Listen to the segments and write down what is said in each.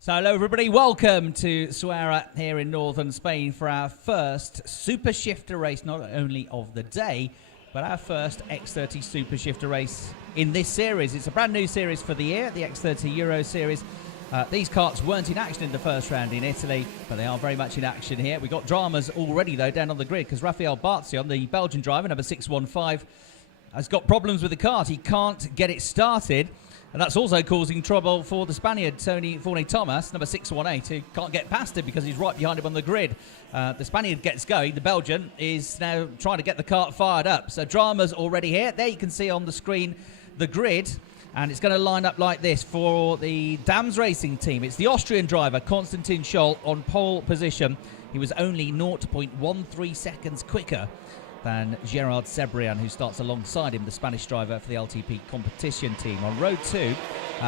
So hello everybody, welcome to Zuera here in northern Spain for our first Super Shifter race, not only of the day, but our first X30 Super Shifter race in this series. It's a brand new series for the year, the X30 Euro Series. These karts weren't in action in the first round in Italy, but they are very much in action here. We've got dramas already though down on the grid because Rafael Barzion, the Belgian driver, number 615, has got problems with the kart. He can't get it started. And that's also causing trouble for the Spaniard, Tony Forney-Thomas, number 618, who can't get past him because he's right behind him on the grid. The Spaniard gets going. The Belgian is now trying to get the kart fired up. So drama's already here. There you can see on the screen the grid. And it's going to line up like this for the Dams Racing team. It's the Austrian driver, Konstantin Scholl, on pole position. He was only 0.13 seconds quicker than Gerard Cebrian, who starts alongside him, the Spanish driver for the LTP competition team. On road 2,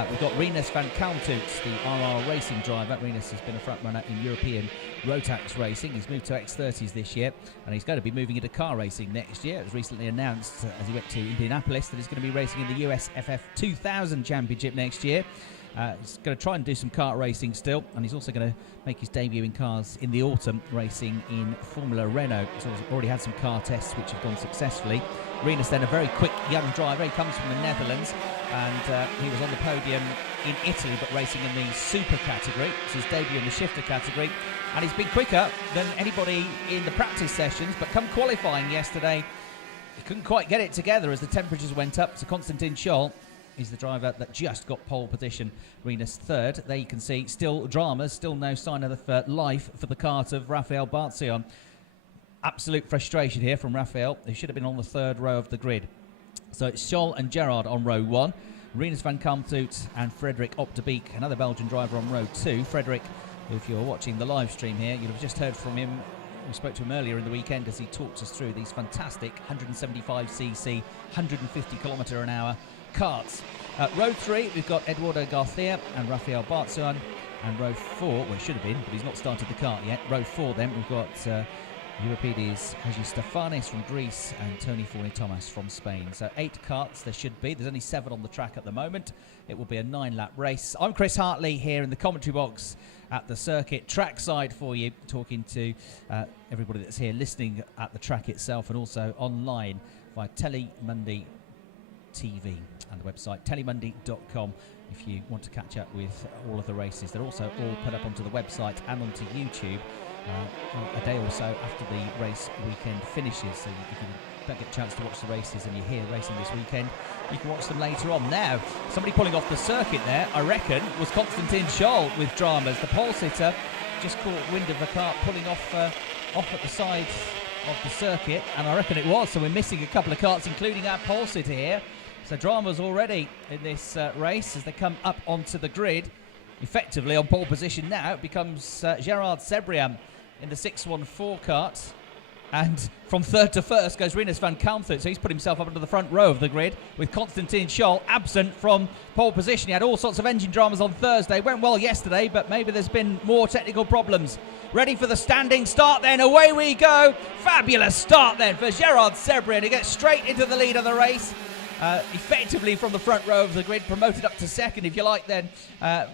we've got Rinus van Kalmthout, the RR Racing driver. Rinus has been a front runner in European Rotax racing. He's moved to X30s this year, and he's going to be moving into car racing next year. It was recently announced as he went to Indianapolis that he's going to be racing in the US FF 2000 Championship next year. He's going to try and do some kart racing still, and he's also going to make his debut in cars in the autumn, racing in Formula Renault. So he's already had some car tests which have gone successfully. Rinus then, a very quick young driver. He comes from the Netherlands, and he was on the podium in Italy, but racing in the super category. It's his debut in the shifter category, and he's been quicker than anybody in the practice sessions, but come qualifying yesterday, he couldn't quite get it together as the temperatures went up. So Konstantin Scholl is the driver that just got pole position. Rinus third. There you can see still dramas, still no sign of life for the kart of Rafael Barzion. Absolute frustration here from Rafael, who should have been on the third row of the grid. So it's Scholl and Gerard on row 1, Rinus van Kalmthout and Frederik Op de Beek, another Belgian driver, on row 2. Frederik, if you're watching the live stream here, you'll have just heard from him. We spoke to him earlier in the weekend as he talked us through these fantastic 175cc, 150 km/h karts. Row 3, we've got Eduardo Garcia and Rafael Barzion. And row 4, well, it should have been, but he's not started the kart yet. Row 4 then, we've got Euripides Hagistefanis from Greece and Tony Forney-Thomas from Spain. So 8 karts there should be. There's only 7 on the track at the moment. It will be a 9-lap race. I'm Chris Hartley here in the commentary box at the circuit trackside for you, talking to everybody that's here listening at the track itself and also online via Telemundi TV and the website telemundi.com if you want to catch up with all of the races. They're also all put up onto the website and onto YouTube a day or so after the race weekend finishes. So if you don't get a chance to watch the races and you're here racing this weekend, you can watch them later on. Now, somebody pulling off the circuit there, I reckon, was Konstantin Scholl with dramas. The pole sitter just caught wind of the kart pulling off at the side of the circuit, and I reckon it was. So we're missing a couple of karts, including our pole sitter here. So drama's already in this race as they come up onto the grid. Effectively on pole position now, it becomes Gerard Cebrian in the 614 kart. And from third to first goes Rinus van Kalmthout. So he's put himself up into the front row of the grid with Konstantin Scholl absent from pole position. He had all sorts of engine dramas on Thursday. Went well yesterday, but maybe there's been more technical problems. Ready for the standing start then. Away we go. Fabulous start then for Gerard Cebrian. He gets straight into the lead of the race. Effectively from the front row of the grid, promoted up to second, if you like, then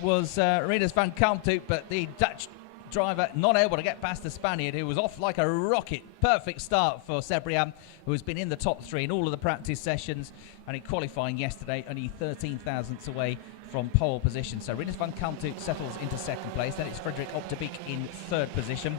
was Rinus van Kalmthout, but the Dutch driver not able to get past the Spaniard, who was off like a rocket. Perfect start for Cebrian, who has been in the top 3 in all of the practice sessions, and in qualifying yesterday, only 13 thousandths away from pole position. So Rinus van Kalmthout settles into second place. Then it's Frederik Op de Beek in third position,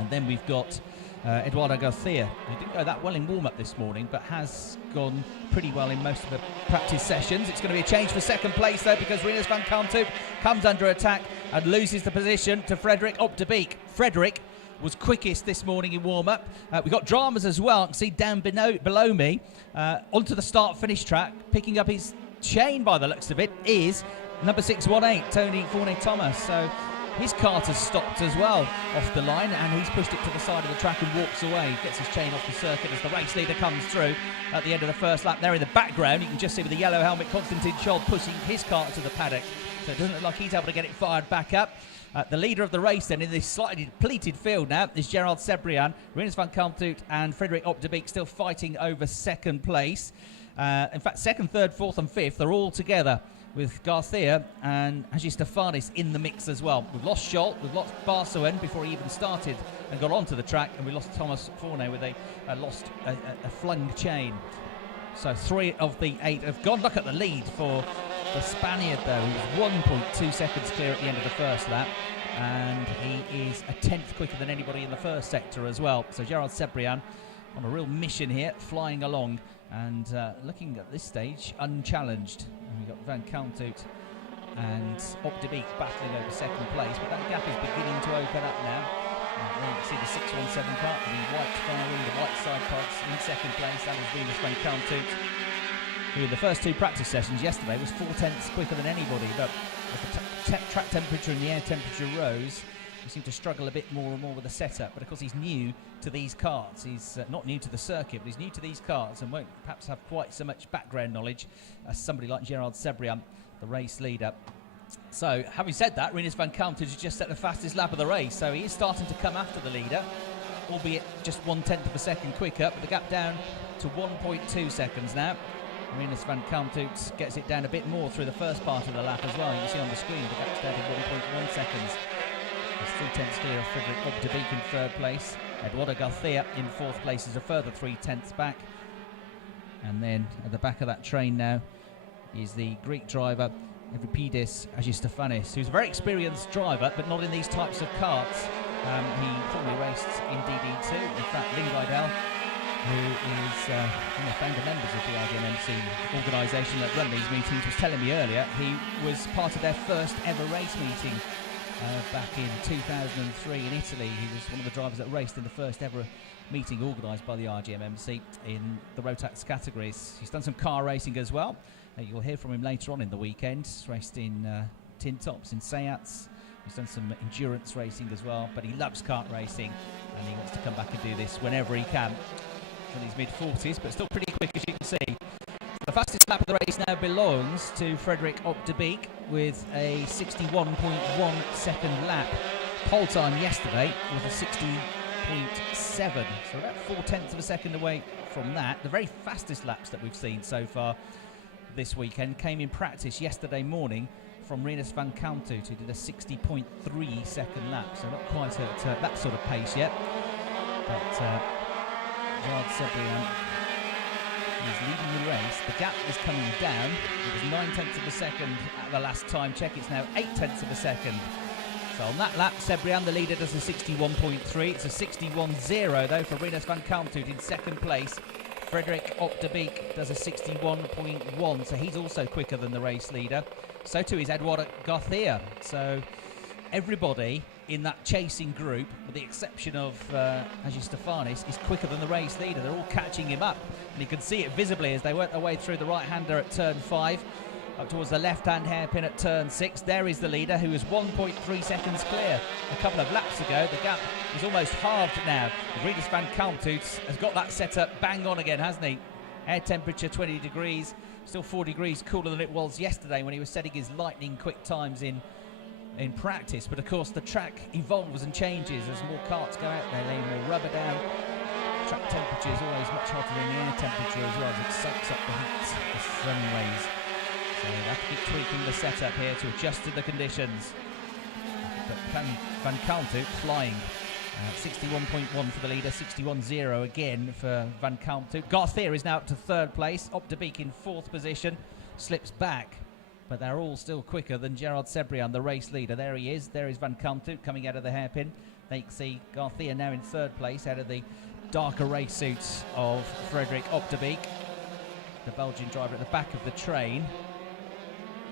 and then we've got Eduardo Garcia, who didn't go that well in warm-up this morning, but has gone pretty well in most of the practice sessions. It's going to be a change for second place, though, because Rinus van Kalmthout comes under attack and loses the position to Frederik Op de Beek. Frederik was quickest this morning in warm-up. We've got dramas as well. You can see down below me, onto the start-finish track, picking up his chain by the looks of it, is number 618, Tony Forney-Thomas. So his kart has stopped as well off the line, and he's pushed it to the side of the track and walks away. He gets his chain off the circuit as the race leader comes through at the end of the first lap. There in the background, you can just see with the yellow helmet, Konstantin Scholl pushing his kart to the paddock. So it doesn't look like he's able to get it fired back up. The leader of the race then in this slightly depleted field now is Gerard Cebrian. Rinus van Kalmthout and Frederik Op de Beek still fighting over second place. In fact, second, third, fourth and fifth are all together with Garcia and Stefanis in the mix as well. We've lost Scholt, we've lost Barsoen before he even started and got onto the track, and we lost Thomas Forney with a flung chain. So 3 of the 8 have gone. Look at the lead for the Spaniard, though. He was 1.2 seconds clear at the end of the first lap, and he is a tenth quicker than anybody in the first sector as well. So Gerard Cebrian on a real mission here, flying along and looking at this stage unchallenged. And we've got Van Kalmthout and Op de Beek battling over second place, but that gap is beginning to open up now. There you can see the 617 car, the white firing, the white side pods in second place. That is Venus Van Kalmthout, who in the first 2 practice sessions yesterday was 4 tenths quicker than anybody, but as the track temperature and the air temperature rose, he seemed to struggle a bit more and more with the setup. But of course he's new to these karts. He's not new to the circuit, but he's new to these karts and won't perhaps have quite so much background knowledge as somebody like Gerard Cebrian, the race leader. So, having said that, Rinus Van Kalmthout has just set the fastest lap of the race, so he is starting to come after the leader, albeit just 1/10 of a second quicker, but the gap down to 1.2 seconds now. Rinus Van Kalmthout gets it down a bit more through the first part of the lap as well. You can see on the screen the gap's down to 1.1 seconds. There's 3 tenths clear of Frederick Op de Beek in third place. Eduardo Garcia in fourth place is a further 3 tenths back. And then at the back of that train now is the Greek driver Evripidis Stefanis, who's a very experienced driver, but not in these types of karts. He formerly raced in DD2. In fact, Lynn Guidel, who is one of the founder members of the RGMMC organisation that run these meetings, was telling me earlier he was part of their first ever race meeting back in 2003 in Italy. He was one of the drivers that raced in the first ever meeting organised by the RGMMC in the Rotax categories. He's done some car racing as well. You'll hear from him later on in the weekend. He's raced in tin tops, in Seats. He's done some endurance racing as well, but he loves kart racing and he wants to come back and do this whenever he can. He's in his mid-40s, but still pretty quick, as you can see. The fastest lap of the race now belongs to Frederick Op de Beek with a 61.1 second lap. Pole time yesterday was a 60.7, so about 4 tenths of a second away from that. The very fastest laps that we've seen so far this weekend came in practice yesterday morning from Rinus Van Kalmthout, who did a 60.3 second lap, so not quite at that sort of pace yet. But Gerard Cebrian is leading the race. The gap is coming down. It was 9 tenths of a second at the last time check. It's now 8 tenths of a second. So on that lap, Cebrian, the leader, does a 61.3. It's a 61.0 though for Rinus Van Kalmthout in second place. Frederick Op de Beek does a 61.1, so he's also quicker than the race leader. So too is Eduardo Garcia. So everybody in that chasing group, with the exception of Stefanis, is quicker than the race leader. They're all catching him up, and you can see it visibly as they work their way through the right-hander at turn 5, up towards the left-hand hairpin at turn 6. There is the leader, who is 1.3 seconds clear. A couple of laps ago, the gap is almost halved now. Rinus Van Kalmthout has got that set up bang on again, hasn't he? Air temperature 20 degrees, still 4 degrees cooler than it was yesterday when he was setting his lightning quick times in practice. But of course the track evolves and changes as more karts go out, they lay more rubber down. Track temperature is always much hotter than the air temperature as well, as it soaks up the heat, the sun rays. So they have to keep tweaking the setup here to adjust to the conditions. But Van Kalmthout flying. 61.1 for the leader, 61.0 again for Van Kalmthout. Garcia is now up to third place. Op de Beek in fourth position, slips back, but they're all still quicker than Gerard Cebrian, the race leader. There he is. There is Van Kalmthout coming out of the hairpin. They can see Garcia now in third place out of the darker race suits of Frederick Op de Beek, the Belgian driver at the back of the train.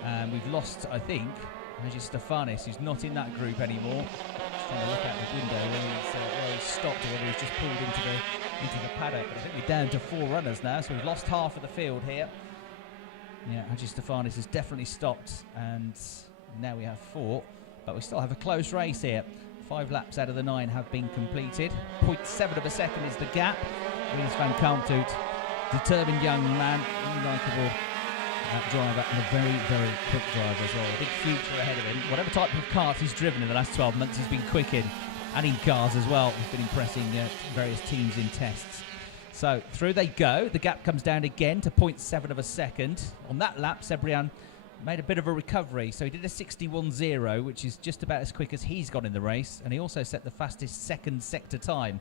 And we've lost, I think, Stefanis, who's not in that group anymore. Just trying to look out the window where he's stopped, or whether he's just pulled into the paddock. But I think we're down to 4 runners now, so we've lost half of the field here. Yeah, Stefanis has definitely stopped, and now we have 4, but we still have a close race here. 5 laps out of the 9 have been completed. 0.7 of a second is the gap. Rinus Van Kalmthout, determined young man, unlikable driver, and a very, very quick driver as well. A big future ahead of him. Whatever type of kart he's driven in the last 12 months, he's been quick in, and in cars as well. He's been impressing various teams in tests. So through they go. The gap comes down again to 0.7 of a second. On that lap, Cebrian made a bit of a recovery. So he did a 61.0, which is just about as quick as he's gone in the race. And he also set the fastest second sector time.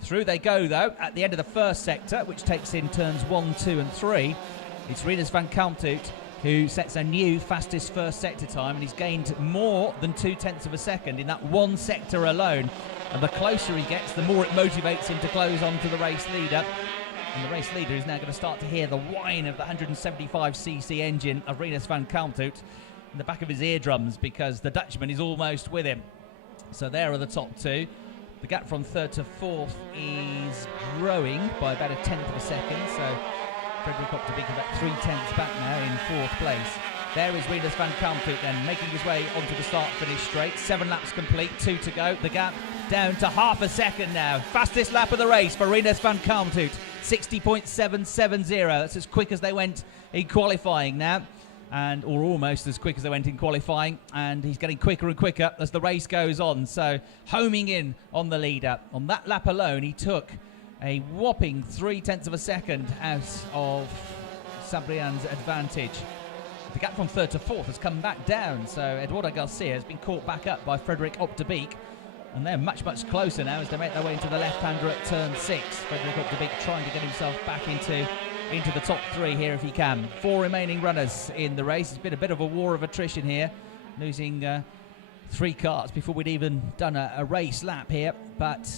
Through they go, though, at the end of the first sector, which takes in turns 1, 2 and 3. It's Rinus van Kalmthout who sets a new fastest first sector time, and he's gained more than 0.2 of a second in that one sector alone. And the closer he gets, the more it motivates him to close on to the race leader. And the race leader is now going to start to hear the whine of the 175cc engine of Rinus van Kalmthout in the back of his eardrums, because the Dutchman is almost with him. So there are the top two. The gap from third to fourth is growing by about 1/10 of a second. So Frederik Op de Beek about 3/10 back now in fourth place. There is Rinus van Kalmthout then making his way onto the start-finish straight. 7 laps complete, 2 to go. The gap down to half a second now. Fastest lap of the race for Rinus van Kalmthout. 60.770. That's as quick as they went in qualifying now. Or almost as quick as they went in qualifying, and he's getting quicker and quicker as the race goes on. So homing in on the leader. On that lap alone, he took a whopping 0.3 of a second out of Cebrian's advantage. The gap from third to fourth has come back down, so Eduardo Garcia has been caught back up by Frederik Op de Beek, and they're much closer now as they make their way into the left-hander at turn 6. Frederik Op de Beek trying to get himself back into the top 3 here if he can. 4 remaining runners in the race. It's been a bit of a war of attrition here, losing 3 carts before we'd even done a race lap here. But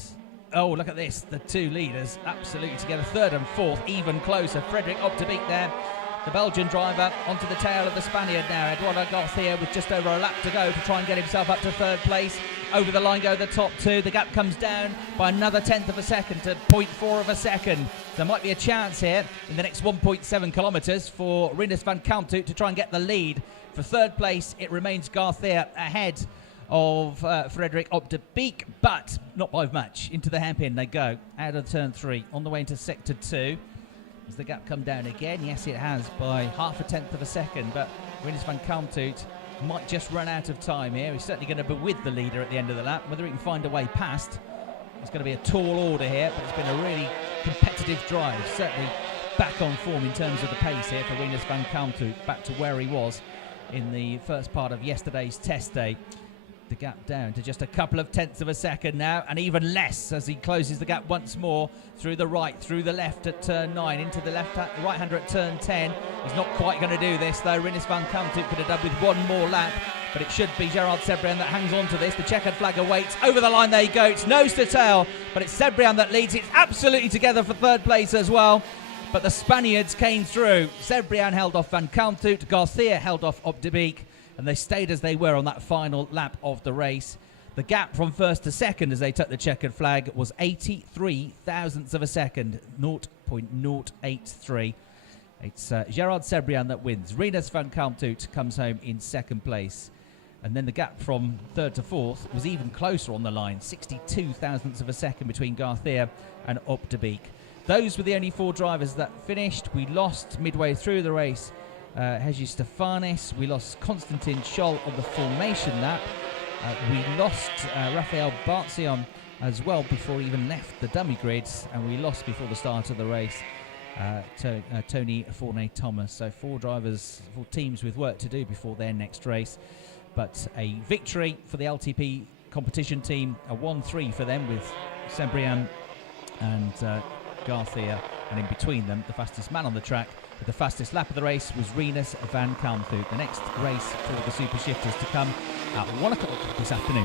oh, look at this, the 2 leaders absolutely together. Third and fourth even closer. Frederik Op de Beek there, the Belgian driver, onto the tail of the Spaniard now. Eduardo Garcia with just over a lap to go to try and get himself up to third place. Over the line go the top 2. The gap comes down by another 1/10 of a second to 0.4 of a second. There might be a chance here in the next 1.7 kilometres for Rinus van Kalmthout to try and get the lead. For third place, it remains Garcia ahead of Frederik Op de Beek, but not by much. Into the hairpin they go, out of turn 3, on the way into sector 2. Has the gap come down again? Yes, it has, by 0.5 of a second, but Rinus van Kalmthout might just run out of time here. He's certainly going to be with the leader at the end of the lap. Whether he can find a way past, it's going to be a tall order here, but it's been a really competitive drive. Certainly back on form in terms of the pace here for Rinus van Kalmthout, back to where he was in the first part of yesterday's test day. The gap down to just a couple of 1/10 of a second now, and even less as he closes the gap once more through the right, through the left at turn 9, into the right-hander at turn 10. He's not quite going to do this though. Rinus van Kalmthout could have done with one more lap, but it should be Gerard Cebrian that hangs on to this. The checkered flag awaits. Over the line they go. It's nose to tail, but it's Cebrian that leads. It's absolutely together for third place as well. But the Spaniards came through. Cebrian held off van Kalmthout. Garcia held off Op de Beek, and they stayed as they were on that final lap of the race. The gap from first to second as they took the checkered flag was 83 thousandths of a second, 0.083. It's Gerard Cebrian that wins. Rinus van Kalmthout comes home in second place. And then the gap from third to fourth was even closer on the line, 62 thousandths of a second between Garcia and Op de Beek. Those were the only 4 drivers that finished. We lost midway through the race Hegi Stefanis. We lost Konstantin Scholl on the formation lap. We lost Rafael Bartzion as well before he even left the dummy grids, and we lost before the start of the race Tony Fournet-Thomas. So 4 drivers, 4 teams with work to do before their next race. But a victory for the LTP competition team, a 1-3 for them with Cebrian and Garcia, and in between them the fastest man on the track with the fastest lap of the race was Rinus van Kalmthout. The next race for the Super Shifters to come at 1 o'clock this afternoon.